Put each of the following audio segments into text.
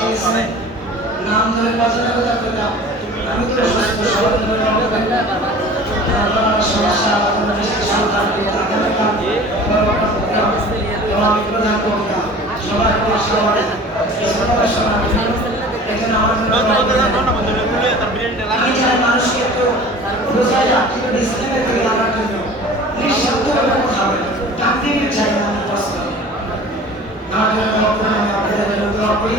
সময় নাম ধরে বাজনা কথা করতাম আমি তো সুস্থ সবল ধরে সমস্যা সন্তান আমি প্রদান করতাম সবার মানুষকে তো বোঝায় ইসলামের দিকে আনার জন্য নিঃশব্দভাবে কথা বলে। তাদের চাই না আমার জন্য আপনাদের অনুগ্রহ করি।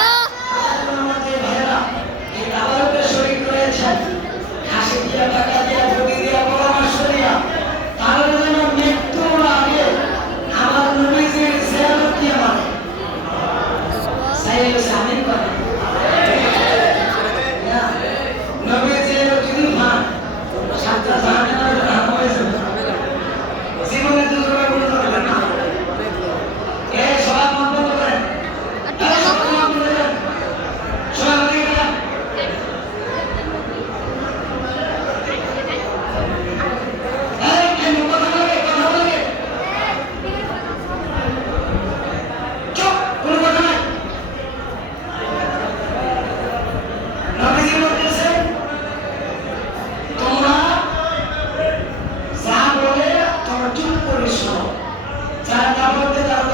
আমলকে তারা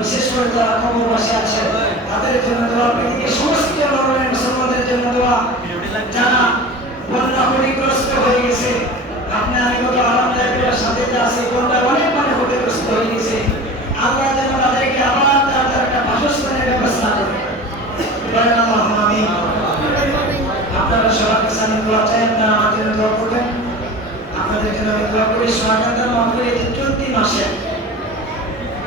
বিশেষ করে যারা কবরবাসী আছে, তাদের জন্য দোয়া, পৃথিবীর সমস্ত নরনারী মুসলমানদের জন্য দোয়া। যারা বন্যা ক্ষতিগ্রস্ত হয়ে গেছে, আপনি আমি কত আরামদায়কের সাথে আছে, বন্যায় অনেক মানে ক্ষতিগ্রস্ত হয়ে গেছে। আল্লাহ যেন তাদেরকে আবার তাদের একটা বাসস্থানের ব্যবস্থা করে। আমিন। আপনারা সবার কাছে আমি দোয়া চাই আপনারা আমার জন্য দোয়া করবেন আপনাদের জন্য আমি দোয়া করি মাহফিল এই চলতি মাসে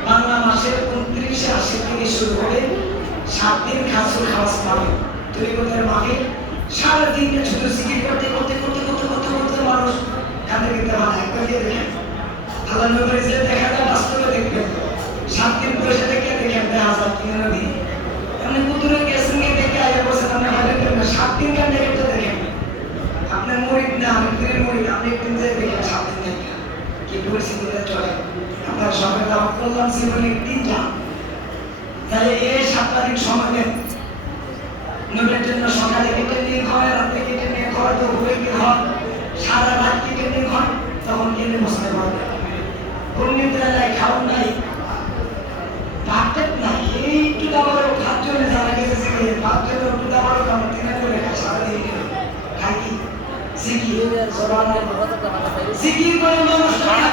বাংলা মাসের উনত্রিশে আশি থেকে শুরু হবে সাত দিন খাসুল খাওয়াস পাবে তরিকতের মাহফিল সারা দিনটা শুধু জিকির করতে করতে করতে করতে করতে করতে মানুষ কাঁদে কিন্তু মানে একবার দিয়ে দেখেন আল্লাহ নবী যে দেখা বাস্তবে দেখবেন সাত দিন বসে থেকে দেখেন দেড় হাজার তিন নদী আপনি কুতুরে গেছেন গিয়ে দেখে আগে বসে আপনি হয়তো দেখবেন সাত দিন কান দেখে তো দেখেন? আপনার মরিদ না, আমি পীরের মরিদ, আপনি একদিন যে দেখেন, সাত দিন দেখে কি পরিস্থিতিতে চলে আপনার সবাই দাওয়াত করলাম জীবনে যান তাহলে এই দিন সময় নবীর জন্য সকালে কেটে নিয়ে ঘরে, রাতে কেটে নিয়ে তো ঘুরে গিয়ে ঘর, সারা রাত কেটে নিয়ে ঘর, তখন গেলে বসতে পারবে। এলাকায় খাওয়ান নাই নাই এই একটু দাবারও খাদ্য জন্য যারা গেছে ভাত জন্য একটু দাবারও কামড় তিনে করে সারাদিন খাই কি? শিখি। শিখি করে মানুষ আল্লাহ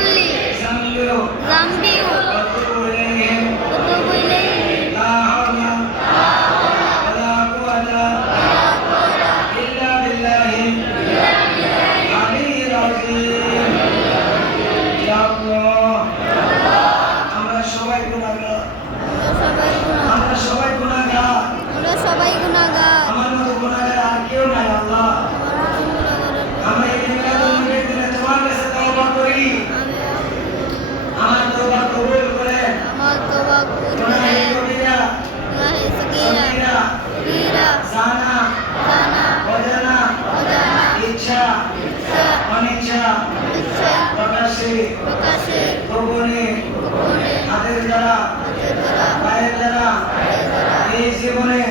এই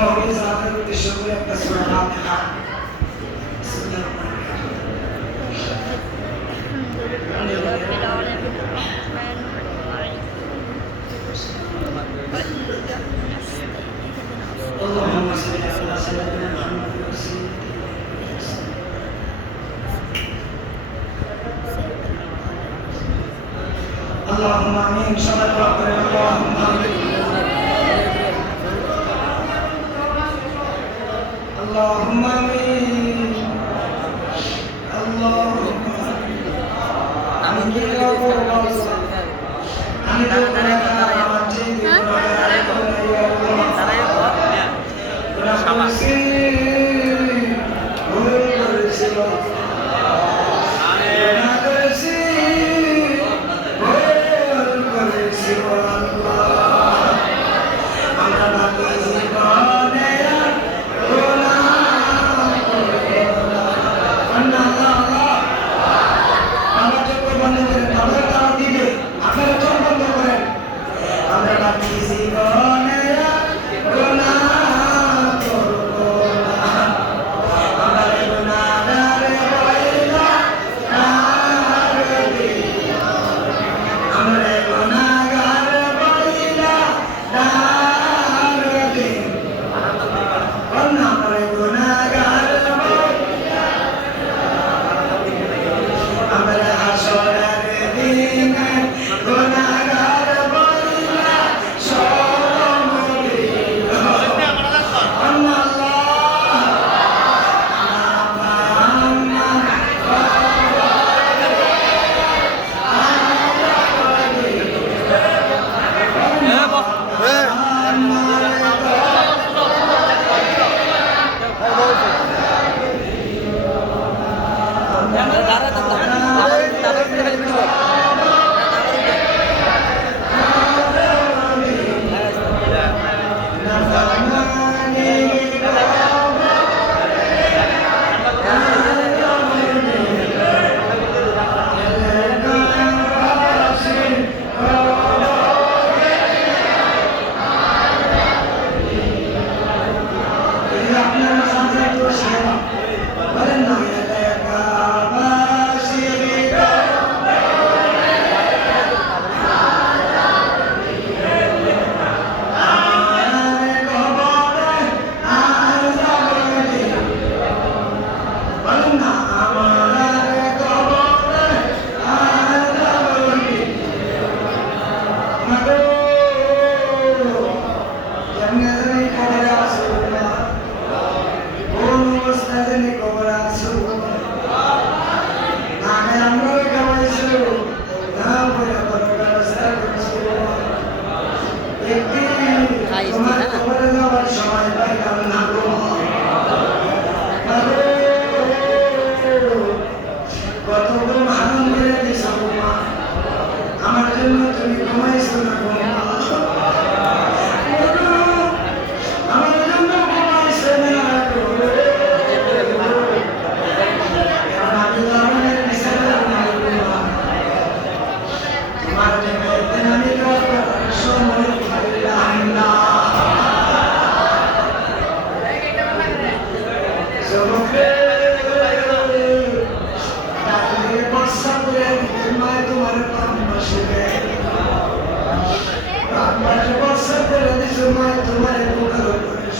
এখন তো হবে জানার উদ্দেশ্য করে একটা সূরা ফাতিহা বিসমিল্লাহির রহমানির রহিম اللهم صل على سيدنا محمد وسلم اللهم امين صلى الله عليه اللهم امين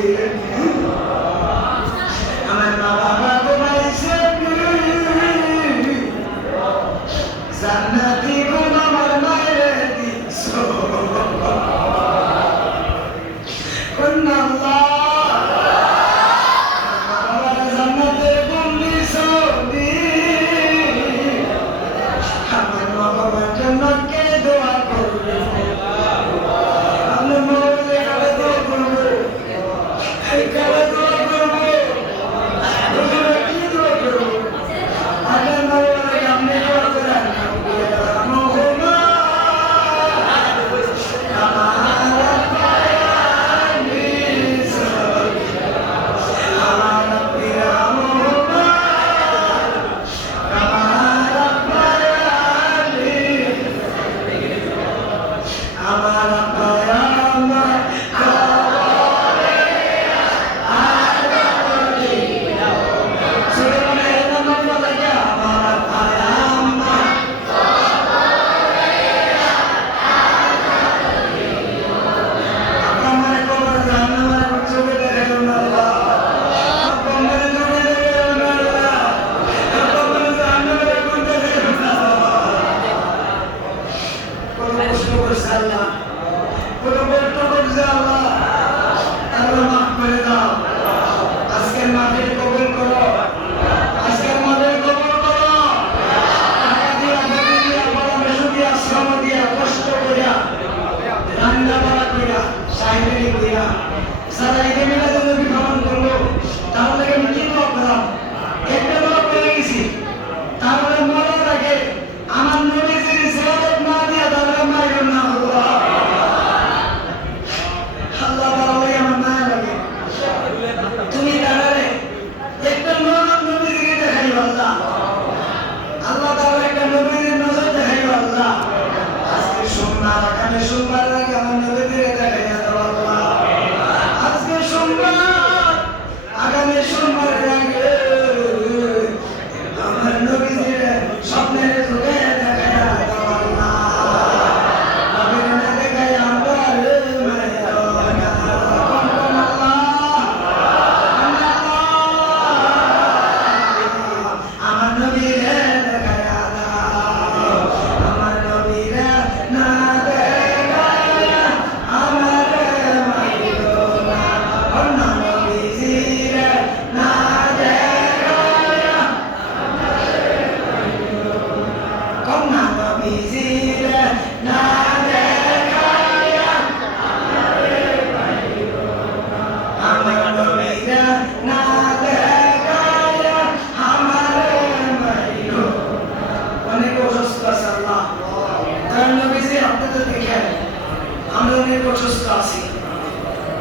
Amen.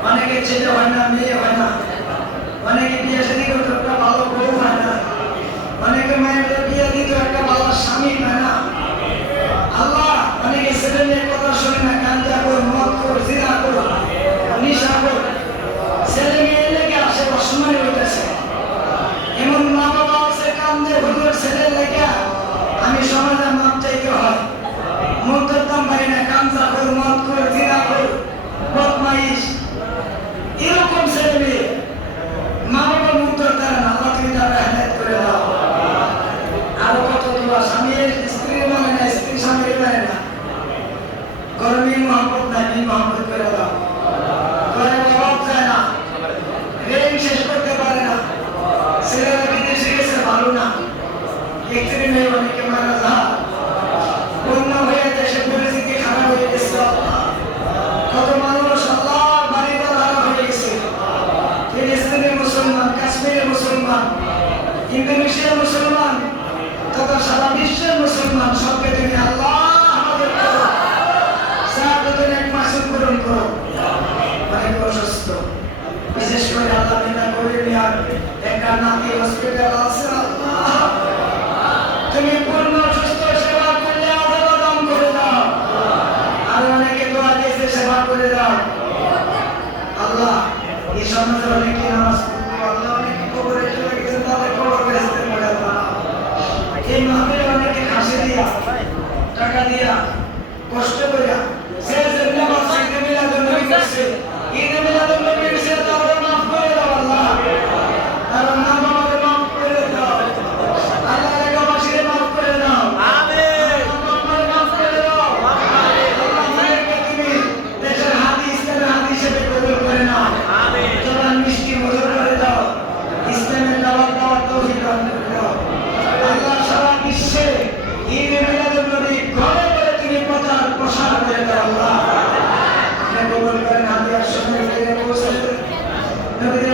অনেকে ছেলে হয় না, মেয়ে হয় না। অনেকে বিয়ে শাদী করতে একটা ভালো বউ হয় না। অনেকে মায়ের বিয়ে দিতে একটা ভালো স্বামী হয় না। আল্লাহ অনেকে ছেলে মেয়ের কথা শুনে না গাঞ্জা কর মদ কর, জিনা কর, নিশা কর। ছেলে মেয়ে লেগে আসে অসম্মান হইতেছে এমন মা বাবা আছে কান্দে হুজুর ছেলে লেগে আমি সমাজে মাপ চাইতে হয়। মুখ ধরতাম পারি না কামজা কর মদ কর কর এরকম ছেলে মেয়ে মা বাবা মুখ না আল্লাহ তুমি তারা হেদায়ত করে দাও। আরও কত দোয়া স্বামীর স্ত্রীর মানে না, স্ত্রী স্বামীর মানে না। গরমে মহব্বত নাই বিন মহব্বত করে দাও। ঘরে না। শেষ করতে পারে না। ছেলেরা বিদেশে গেছে, ভালো না। একত্রিশ মে অনেকে মারা যায় বন্যা হয়ে দেশে পরিস্থিতি খারাপ হয়ে গেছে কত মানুষ আল্লাহ বাড়ি ঘর হারা হয়ে গেছে ফিলিস্তিনের মুসলমান কাশ্মীরের মুসলমান ইন্দোনেশিয়ার মুসলমান তথা সারা বিশ্বের মুসলমান সবকে তুমি আল্লাহ আমাদের করো সাহায্যের এক মাসুল পূরণ করো অনেক অসুস্থ বিশেষ করে আল্লাহ বিনা করে একটা নাতি হসপিটাল আছে আল্লাহ তুমি পূর্ণ সুস্থ সেবা করলে আদালত দান করে দাও আর অনেকে দোয়া দিয়েছে সেবা করে দাও আল্লাহ এই সমাজে অনেকে নামাজ পড়ব আল্লাহ অনেকে কবরে চলে গেছে তাদের কবর বেহেস্তে করে দাও এই মাহফিলে অনেকে হাসি দিয়া টাকা দিয়া কষ্ট করিয়া সে যে নামাজ ঈদে মিলাদুন নবী করছে ঈদে মিলাদুন নবী করছে তারা মাফ করে দাও আল্লাহ তারা মা বাবাকে মাফ করে দাও আল্লাহ এলাকাবাসীকে মাফ করে দাও আমিন মাফ করে দাও আল্লাহ আমাদেরকে তুমি দেশের হাদি ইসলামের হাদি হিসেবে কবুল করে নাও আমিন তোমার মিষ্টি মধুর করে দাও ইসলামের দাওয়াত দেওয়ার তৌফিক দান করে দাও আল্লাহ সারা বিশ্বে ঈদ মিলাদুন নবী ঘরে ঘরে তুমি প্রচার প্রসার করে দাও আল্লাহ আপনি কবুল করেন হাদিয়ার সময় থেকে পৌঁছে দেন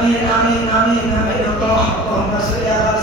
آمين آمين آمين آمين اللهم صل على